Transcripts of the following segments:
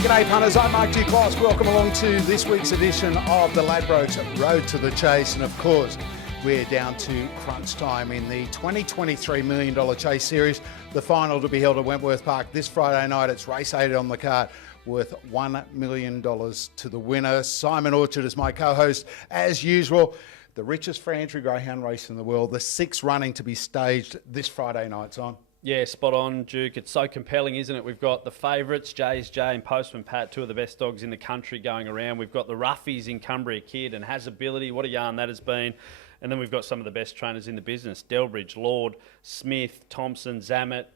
G'day punters, I'm Mark Duclos. Welcome along to this week's edition of the Ladbrokes Road to the Chase. And of course, we're down to crunch time in the 2023 Million Dollar Chase Series. The final to be held at Wentworth Park this Friday night. It's race 8 on the card, worth $1 million to the winner. Simon Orchard is my co-host as usual. The richest franchise greyhound race in the world, the 6th running to be staged this Friday night, Simon. Yeah, spot on, Duke. It's so compelling, isn't it? We've got the favourites, Jay's Jay and Postman Pat, two of the best dogs in the country going around. We've got the roughies in Cumbria Kid and Has Ability. What a yarn that has been. And then we've got some of the best trainers in the business. Delbridge, Lord, Smith, Thompson, Zamet,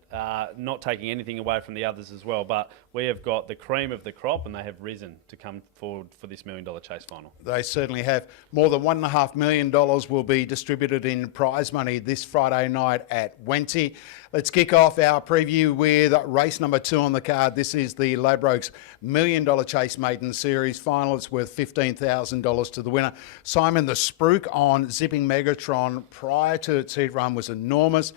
not taking anything away from the others as well. But we have got the cream of the crop and they have risen to come forward for this $1 Million Chase final. They certainly have. More than $1.5 million will be distributed in prize money this Friday night at Wenty. Let's kick off our preview with race number 2 on the card. This is the Ladbrokes Million Dollar Chase Maiden Series final. It's worth $15,000 to the winner. Simon, the spruik on Zipping Megatron prior to its heat run was enormous.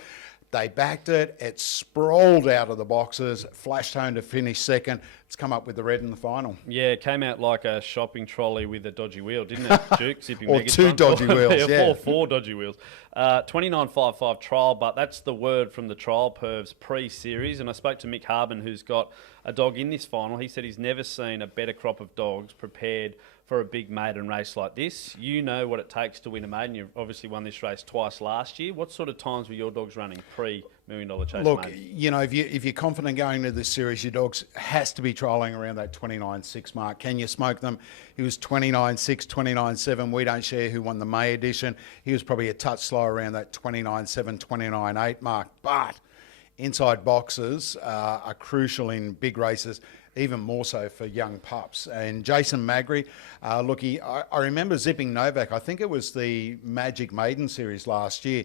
They backed it. It sprawled out of the boxes, flashed home to finish second. It's come up with the red in the final. Yeah, it came out like a shopping trolley with a dodgy wheel, didn't it, Duke? Zipping Or Megatron. 2 dodgy wheels, yeah. Four dodgy wheels. 29.55 trial, but that's the word from the trial pervs pre-series. And I spoke to Mick Harbin, who's got a dog in this final. He said he's never seen a better crop of dogs prepared for a big maiden race like this. You know what it takes to win a maiden. You've obviously won this race twice last year. What sort of times were your dogs running pre-Million Dollar Chase Look, maiden? you know, if you're confident going into this series, your dogs has to be trialling around that 29.6 mark. Can you smoke them? He was 29.6, 29.7. We don't share who won the May edition. He was probably a touch slower around that 29.7, 29.8 mark. But inside boxes are crucial in big races, even more so for young pups. And Jason Magri, I remember zipping Novak. I think it was the Magic Maiden Series last year.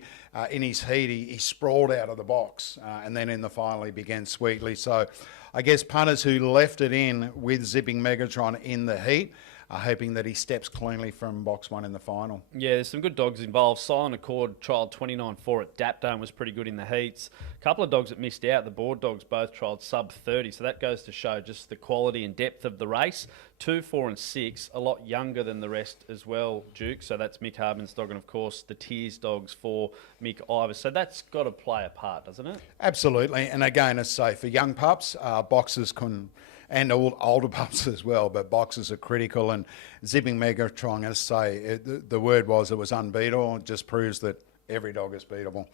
In his heat, he sprawled out of the box, and then in the final he began sweetly. So I guess punters who left it in with Zipping Megatron in the heat are hoping that he steps cleanly from box 1 in the final. Yeah, there's some good dogs involved. Silent Accord trialled 29.4 at Dapdome, was pretty good in the heats. A couple of dogs that missed out. The board dogs both trialled sub 30, so that goes to show just the quality and depth of the race. 2, 4 and 6, a lot younger than the rest as well, Duke. So that's Mick Harbin's dog and, of course, the Tears dogs for Mick Ivers. So that's got to play a part, doesn't it? Absolutely. And again, as I say, for young pups, boxes can... and older pups as well, but boxes are critical. And Zipping Megatron, as I say, the word was it was unbeatable. It just proves that every dog is beatable.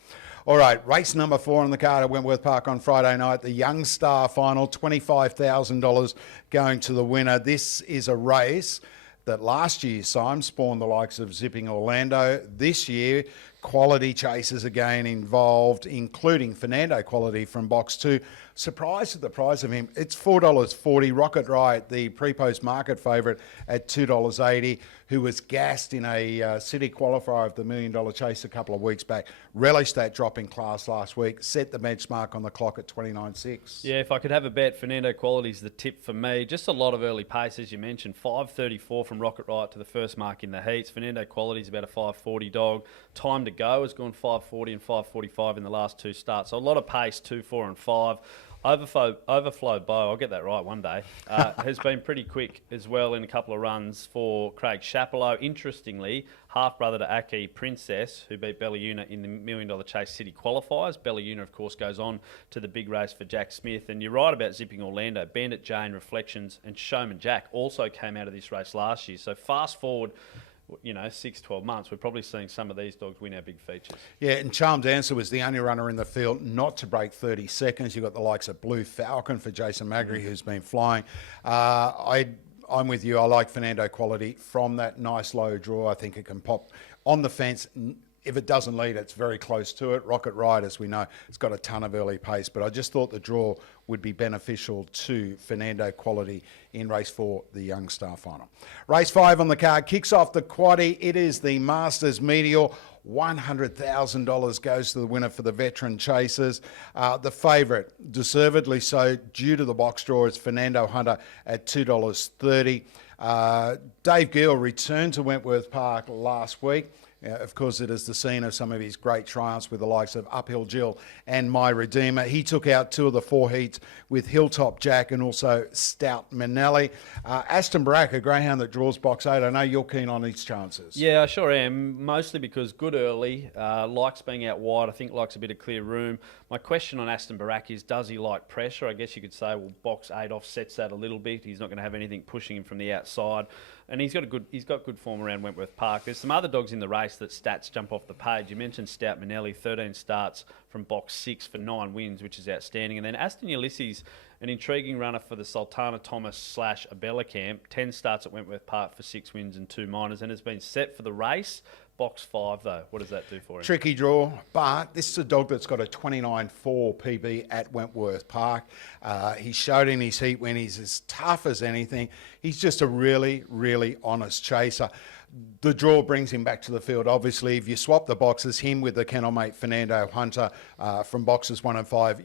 All right, race number 4 on the card at Wentworth Park on Friday night, the Young Star final, $25,000 going to the winner. This is a race that last year, Simon, spawned the likes of Zipping Orlando. This year, quality chases again involved, including Fernando Quality from box 2. Surprised at the price of him. It's $4.40. Rocket Riot, the pre-post market favourite, at $2.80, who was gassed in a city qualifier of the $1 Million Chase a couple of weeks back. Relished that drop in class last week. Set the benchmark on the clock at 29.6. Yeah, if I could have a bet, Fernando Quality's the tip for me. Just a lot of early pace, as you mentioned. 5.34 from Rocket Riot to the first mark in the heats. Fernando Quality's about a 5.40 dog. Time to go has gone 5.40 and 5.45 in the last 2 starts. So a lot of pace, 2, 4 and 5. Overflow Bow, I'll get that right one day, has been pretty quick as well in a couple of runs for Craig Chapelot. Interestingly, half-brother to Aki Princess, who beat Belliuna in the $1 Million Chase City qualifiers. Belliuna, of course, goes on to the big race for Jack Smith. And you're right about Zipping Orlando. Bandit Jane, Reflections and Showman Jack also came out of this race last year. So fast forward, 6, 12 months, we're probably seeing some of these dogs win our big features. Yeah, and Charmed Answer was the only runner in the field not to break 30 seconds. You've got the likes of Blue Falcon for Jason Magri, who's been flying. I'm with you. I like Fernando Quality from that nice low draw. I think it can pop on the fence. If it doesn't lead, it's very close to it. Rocket Ride, as we know, it's got a ton of early pace, but I just thought the draw would be beneficial to Fernando Quality in race 4, the Young Star final. Race 5 on the card kicks off the quaddie. It is the Masters Meteor. $100,000 goes to the winner for the veteran chasers. The favourite, deservedly so, due to the box draw, is Fernando Hunter at $2.30. Dave Gill returned to Wentworth Park last week. Of course, it is the scene of some of his great triumphs with the likes of Uphill Jill and My Redeemer. He took out 2 of the 4 heats with Hilltop Jack and also Stout Manelli. Aston Barak, a greyhound that draws box 8. I know you're keen on his chances. Yeah, I sure am. Mostly because good early, likes being out wide. I think likes a bit of clear room. My question on Aston Barak is, does he like pressure? I guess you could say, well, box 8 offsets that a little bit. He's not going to have anything pushing him from the outside. And he's got good form around Wentworth Park. There's some other dogs in the race that stats jump off the page. You mentioned Stout Manelli, 13 starts from box 6 for 9 wins, which is outstanding. And then Aston Ulysses, an intriguing runner for the Sultana Thomas / Abella camp, 10 starts at Wentworth Park for 6 wins and 2 minors, and has been set for the race. Box 5 though, what does that do for him? Tricky draw, but this is a dog that's got a 29.4 PB at Wentworth Park. He showed in his heat when he's as tough as anything. He's just a really, really honest chaser. The draw brings him back to the field. Obviously, if you swap the boxes, him with the kennel mate Fernando Hunter from boxes 1 and 5,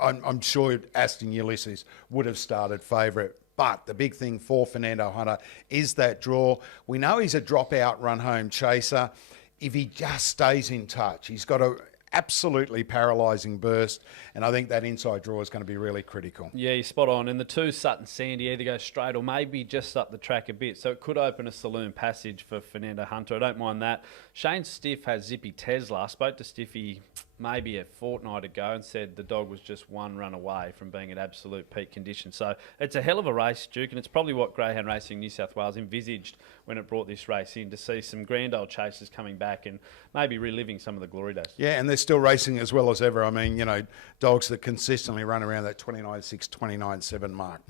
I'm sure Aston Ulysses would have started favourite. But the big thing for Fernando Hunter is that draw. We know he's a drop-out, run-home chaser. If he just stays in touch, he's got a absolutely paralysing burst, and I think that inside draw is going to be really critical. Yeah, you're spot on. And the 2 Sutton Sandy either go straight or maybe just up the track a bit, so it could open a saloon passage for Fernando Hunter. I don't mind that. Shane Stiff has Zippy Tesla. I spoke to Stiffy maybe a fortnight ago and said the dog was just 1 run away from being at absolute peak condition. So it's a hell of a race, Duke, and it's probably what Greyhound Racing New South Wales envisaged when it brought this race in, to see some grand old chasers coming back and maybe reliving some of the glory days. Yeah, and they're still racing as well as ever. I mean, dogs that consistently run around that 29.6, 29.7 mark.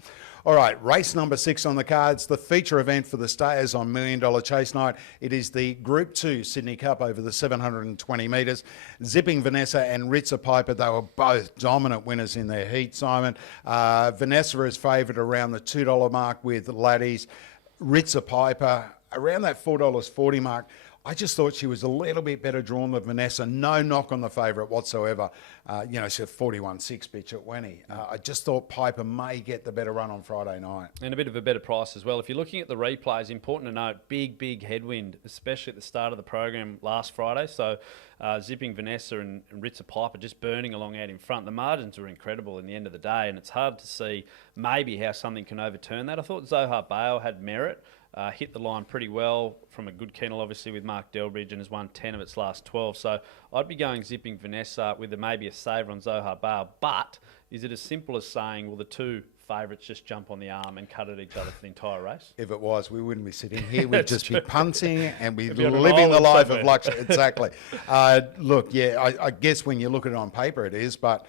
All right, race number 6 on the cards, the feature event for the stayers on $1 Million Chase night. It is the Group 2 Sydney Cup over the 720 metres. Zipping Vanessa and Ritza Piper, they were both dominant winners in their heat, Simon. Vanessa is favoured around the $2 mark with Laddies. Ritza Piper around that $4.40 mark. I just thought she was a little bit better drawn than Vanessa. No knock on the favourite whatsoever. She's a 41.6 bitch at Wenny. I just thought Piper may get the better run on Friday night. And a bit of a better price as well. If you're looking at the replays, important to note, big headwind, especially at the start of the program last Friday. So Zipping Vanessa and Ritza Piper just burning along out in front. The margins were incredible in the end of the day, and it's hard to see maybe how something can overturn that. I thought Zohar Bale had merit. Hit the line pretty well from a good kennel, obviously, with Mark Delbridge, and has won 10 of its last 12. So I'd be going Zipping Vanessa with maybe a saver on Zohar Bale. But is it as simple as saying, well, the 2 favourites just jump on the arm and cut at each other for the entire race? If it was, we wouldn't be sitting here. We'd just be punting and we'd be living the life of luxury. Exactly. Look, yeah, I guess when you look at it on paper it is, but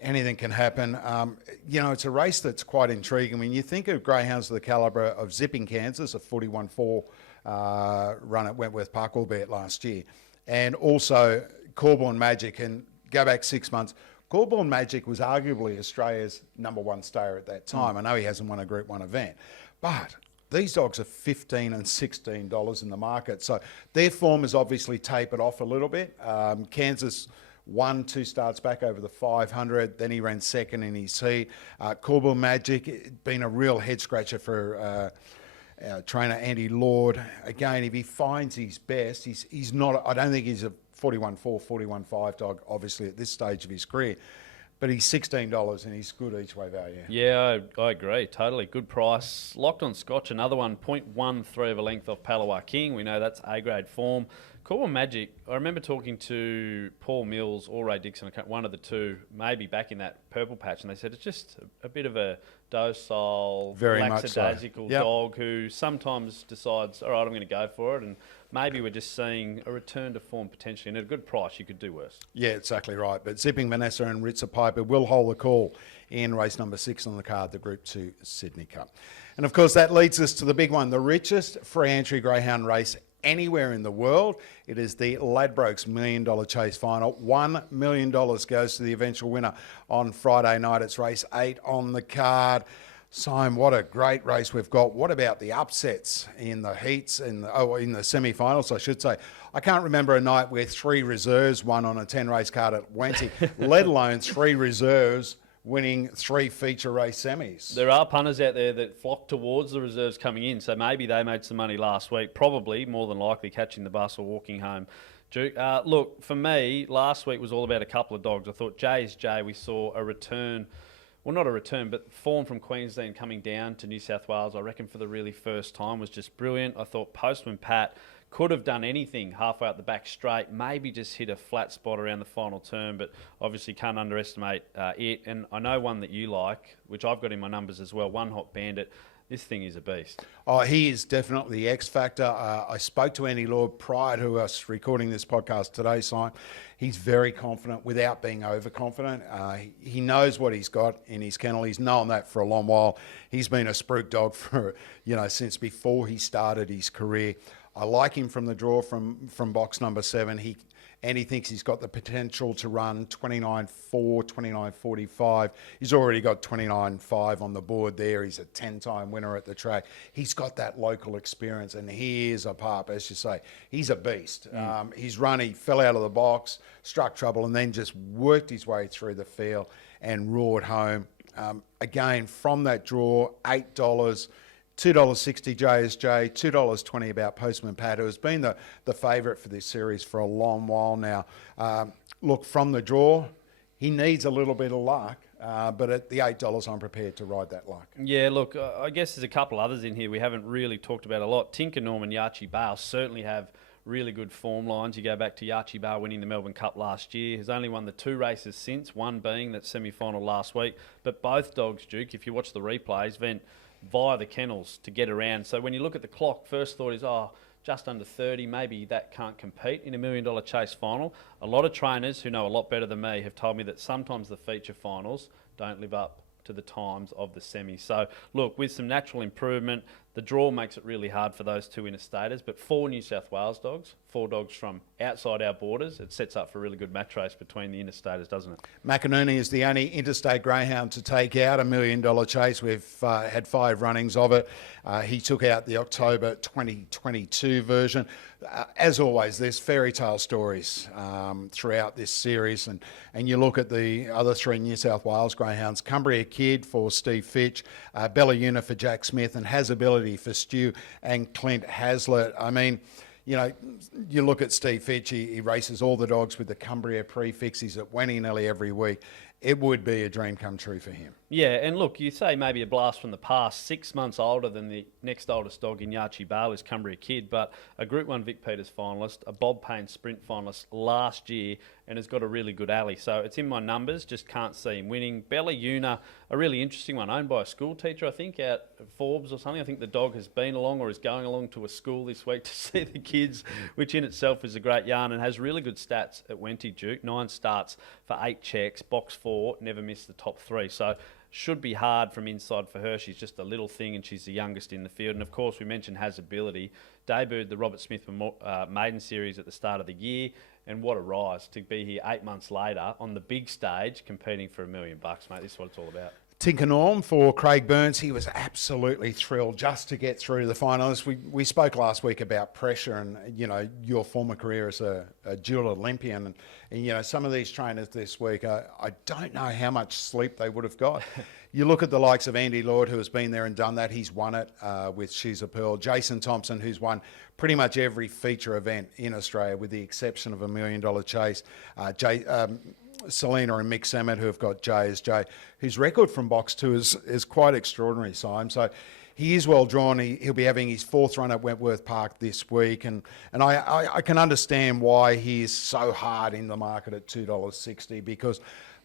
anything can happen. It's a race that's quite intriguing. When you think of greyhounds of the calibre of Zipping Kansas, a 41.4 run at Wentworth Park, albeit last year, and also Corborn Magic, and go back 6 months, Corborn Magic was arguably Australia's #1 stayer at that time. I know he hasn't won a Group 1 event, but these dogs are $15 and $16 in the market. So their form has obviously tapered off a little bit. Kansas won 2 starts back over the 500. Then he ran second in his heat. Corborn Magic, been a real head scratcher for our trainer Andy Lord. Again, if he finds his best, he's not. I don't think he's a 41.4, 41.5 dog, obviously, at this stage of his career. But he's $16 and he's good each way value. Yeah, I agree. Totally. Good price. Locked on Scotch, another one, 0.13 of a length off Palawa King. We know that's A-grade form. Corborn Magic, I remember talking to Paul Mills or Ray Dixon, one of the two, maybe back in that purple patch, and they said it's just a bit of a docile, lackadaisical dog who sometimes decides, all right, I'm going to go for it, and maybe we're just seeing a return to form potentially, and at a good price, you could do worse. Yeah, exactly right. But Zipping Vanessa and Ritza Piper will hold the call in race number 6 on the card, the Group 2 Sydney Cup. And of course, that leads us to the big one, the richest free entry greyhound race anywhere in the world. It is the Ladbrokes Million Dollar Chase final. $1 million goes to the eventual winner on Friday night. It's race 8 on the card. Simon, what a great race we've got. What about the upsets in the heats, in the semi-finals, I should say. I can't remember a night where 3 reserves won on a 10-race card at Wenty, let alone 3 reserves winning 3 feature race semis. There are punters out there that flock towards the reserves coming in, so maybe they made some money last week, probably more than likely catching the bus or walking home. Duke, look, for me, last week was all about a couple of dogs. I thought J, we saw a return. Well, not a return, but form from Queensland coming down to New South Wales, I reckon for the really first time, was just brilliant. I thought Postman Pat could have done anything halfway up the back straight, maybe just hit a flat spot around the final turn, but obviously can't underestimate it. And I know one that you like, which I've got in my numbers as well, One Hot Bandit. This thing is a beast. Oh, he is definitely the X factor. I spoke to Andy Lord prior to us recording this podcast today, Simon. He's very confident without being overconfident. He knows what he's got in his kennel. He's known that for a long while. He's been a spruik dog for, since before he started his career. I like him from the draw from box number 7. And he thinks he's got the potential to run 29.4, 29.45. He's already got 29.5 on the board there. He's a 10-time winner at the track. He's got that local experience, and he is a pup, as you say. He's a beast. He's run, he fell out of the box, struck trouble, and then just worked his way through the field and roared home. Again, from that draw, $8. $2.60 JSJ, $2.20 about Postman Pat, who has been the favourite for this series for a long while now. Look, from the draw, he needs a little bit of luck, but at the $8, I'm prepared to ride that luck. Yeah, look, I guess there's a couple others in here we haven't really talked about a lot. Tinker Norm and Yachi Bale certainly have really good form lines. You go back to Yachi Bale winning the Melbourne Cup last year. He's only won the 2 races since, one being that semi-final last week. But both dogs, Duke, if you watch the replays, went via the kennels to get around. So when you look at the clock, first thought is, just under 30, maybe that can't compete in a $1 Million Chase final. A lot of trainers who know a lot better than me have told me that sometimes the feature finals don't live up to the times of the semi. So look, with some natural improvement, the draw makes it really hard for those 2 interstaters, but 4 New South Wales dogs, 4 dogs from outside our borders, it sets up for a really good match race between the interstaters, doesn't it? McInerney is the only interstate greyhound to take out a $1 Million Chase. We've had 5 runnings of it. He took out the October 2022 version. As always, there's fairy tale stories throughout this series, and you look at the other 3 New South Wales greyhounds: Cumbria Kid for Steve Fitch, Bella Una for Jack Smith, and Has Ability for Stu and Clint Haslett. I mean, you look at Steve Fitch, he races all the dogs with the Cumbria prefix. He's at Wenny nearly every week. It would be a dream come true for him. Yeah, and look, you say maybe a blast from the past. 6 months older than the next oldest dog in Yachi Bale is Cumbria Kid, but a Group 1 Vic Peters finalist, a Bob Payne Sprint finalist last year, and has got a really good alley. So it's in my numbers, just can't see him winning. Bella Una, a really interesting one, owned by a school teacher, I think, out at Forbes or something. I think the dog has been along or is going along to a school this week to see the kids, which in itself is a great yarn, and has really good stats at Wenty, Duke. 9 starts for 8 checks, box 4, never missed the top 3. So should be hard from inside for her. She's just a little thing, and she's the youngest in the field. And of course, we mentioned Has Ability. Debuted the Robert Smith Maiden series at the start of the year, and what a rise to be here 8 months later on the big stage competing for $1 million, mate. This is what it's all about. Tinker Norm for Craig Burns. He was absolutely thrilled just to get through to the finals. We spoke last week about pressure and, your former career as a dual Olympian. And some of these trainers this week, I don't know how much sleep they would have got. You look at the likes of Andy Lord, who has been there and done that. He's won it with She's a Pearl. Jason Thompson, who's won pretty much every feature event in Australia with the exception of a $1 Million Chase. Selena and Mick Sammet, who have got JSJ, whose record from box 2 is quite extraordinary, Simon. So he is well drawn. He'll be having his 4th run at Wentworth Park this week, and I can understand why he is so hard in the market at $2.60, because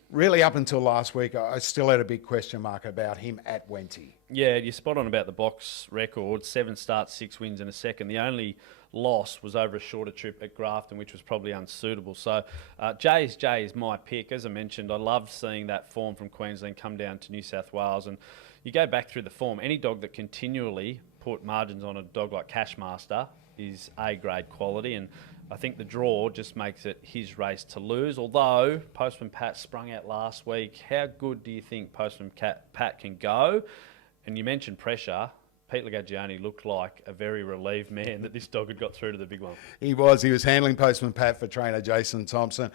really up until last week, I still had a big question mark about him at Wenty. Yeah, you're spot on about the box record. 7 starts, 6 wins in a second. The only loss was over a shorter trip at Grafton, which was probably unsuitable. So JSJ is my pick. As I mentioned, I loved seeing that form from Queensland come down to New South Wales. And you go back through the form, any dog that continually put margins on a dog like Cashmaster is A-grade quality. And I think the draw just makes it his race to lose. Although Postman Pat sprung out last week, how good do you think Postman Pat can go? And you mentioned pressure. Pete Lagagioni looked like a very relieved man that this dog had got through to the big one. He was handling Postman Pat for trainer Jason Thompson.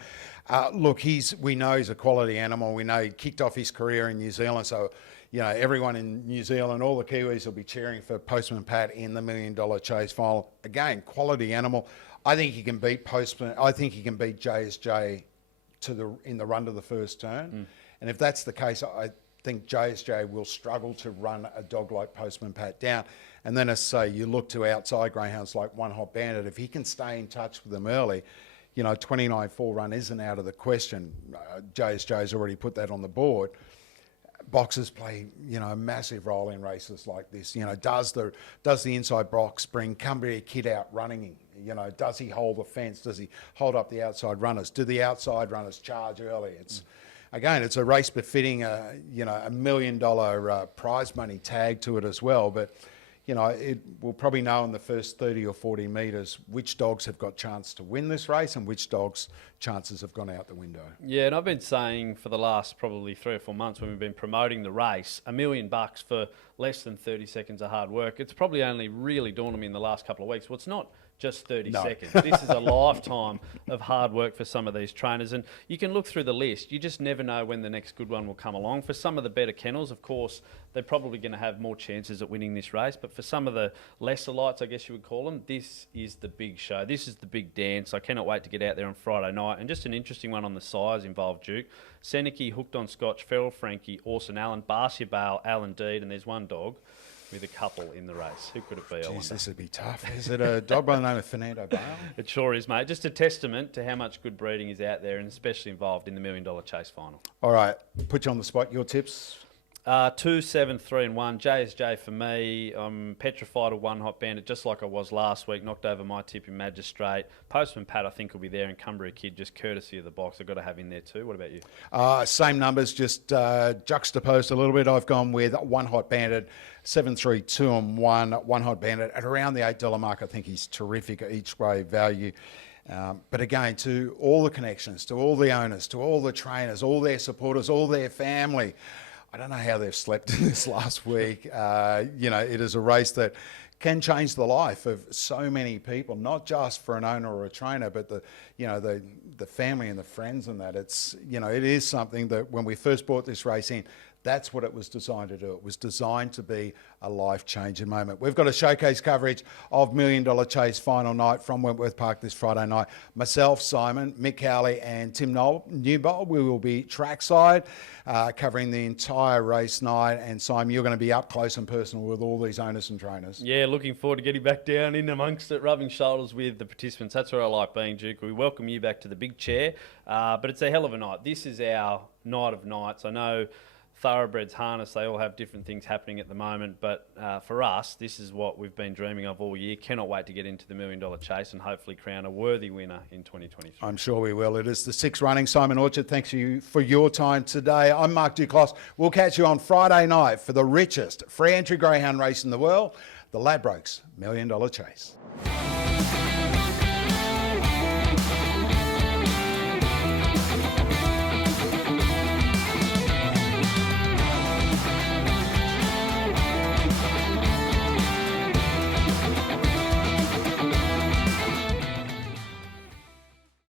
Look, we know he's a quality animal. We know he kicked off his career in New Zealand, so everyone in New Zealand, all the Kiwis will be cheering for Postman Pat in the $1 Million Chase final. Again, quality animal. I think he can beat Postman. I think he can beat JSJ in the run to the first turn. And if that's the case, I think JSJ will struggle to run a dog like Postman Pat down. And then, as I say, you look to outside greyhounds like One Hot Bandit. If he can stay in touch with them early, 29-4 run isn't out of the question. JSJ's already put that on the board. Boxes play, a massive role in races like this. Does the inside box bring Cumbria Kid out running? Does he hold the fence? Does he hold up the outside runners? Do the outside runners charge early? It's a race befitting a $1 million prize money tag to it as well. But we'll probably know in the first 30 or 40 metres which dogs have got chance to win this race and which dogs' chances have gone out the window. Yeah, and I've been saying for the last probably 3 or 4 months when we've been promoting the race, $1 million for less than 30 seconds of hard work. It's probably only really dawned on me in the last couple of weeks. Well, it's not just 30 seconds. This is a lifetime of hard work for some of these trainers. And you can look through the list. You just never know when the next good one will come along. For some of the better kennels, of course, they're probably going to have more chances at winning this race. But for some of the lesser lights, I guess you would call them, this is the big show. This is the big dance. I cannot wait to get out there on Friday night. And just an interesting one on the size involved Duke. Seneki, Hooked on Scotch, Feral Frankie, Orson Allen, Barcia Bale, Alan Deed, and there's one dog with a couple in the race. Who could it be? Jeez, this would be tough. Is it a dog by the name of Fernando Bale? It sure is, mate. Just a testament to how much good breeding is out there and especially involved in the $1 Million Chase final. All right, put you on the spot. Your tips? 2, 7, 3 and 1. JSJ for me. I'm petrified of One Hot Bandit, just like I was last week. Knocked over my tip in Magistrate. Postman Pat, I think, will be there, and Cumbria Kid, just courtesy of the box. I've got to have in there too. What about you? Same numbers, just juxtaposed a little bit. I've gone with One Hot Bandit, 7, 3, 2 and 1. One Hot Bandit at around the $8 mark. I think he's terrific at each way value. But again, to all the connections, to all the owners, to all the trainers, all their supporters, all their family, I don't know how they've slept in this last week. It is a race that can change the life of so many people, not just for an owner or a trainer, but the family and the friends and that. It is something that when we first brought this race in, that's what it was designed to do. It was designed to be a life-changing moment. We've got a showcase coverage of $1 Million Chase final night from Wentworth Park this Friday night. Myself, Simon, Mick Cowley and Tim Newbold, we will be trackside covering the entire race night. And Simon, you're going to be up close and personal with all these owners and trainers. Yeah, looking forward to getting back down in amongst it, rubbing shoulders with the participants. That's where I like being, Duke. We welcome you back to the big chair. But it's a hell of a night. This is our night of nights. I know Thoroughbreds harness, they all have different things happening at the moment, but for us, this is what we've been dreaming of all year. Cannot wait to get into the $1 Million Chase and hopefully crown a worthy winner in 2023. I'm sure we will. It is the 6th running. Simon Orchard, thanks you for your time today. I'm Mark Duclos. We'll catch you on Friday night for the richest free entry greyhound race in the world, the Ladbrokes $1 Million Chase.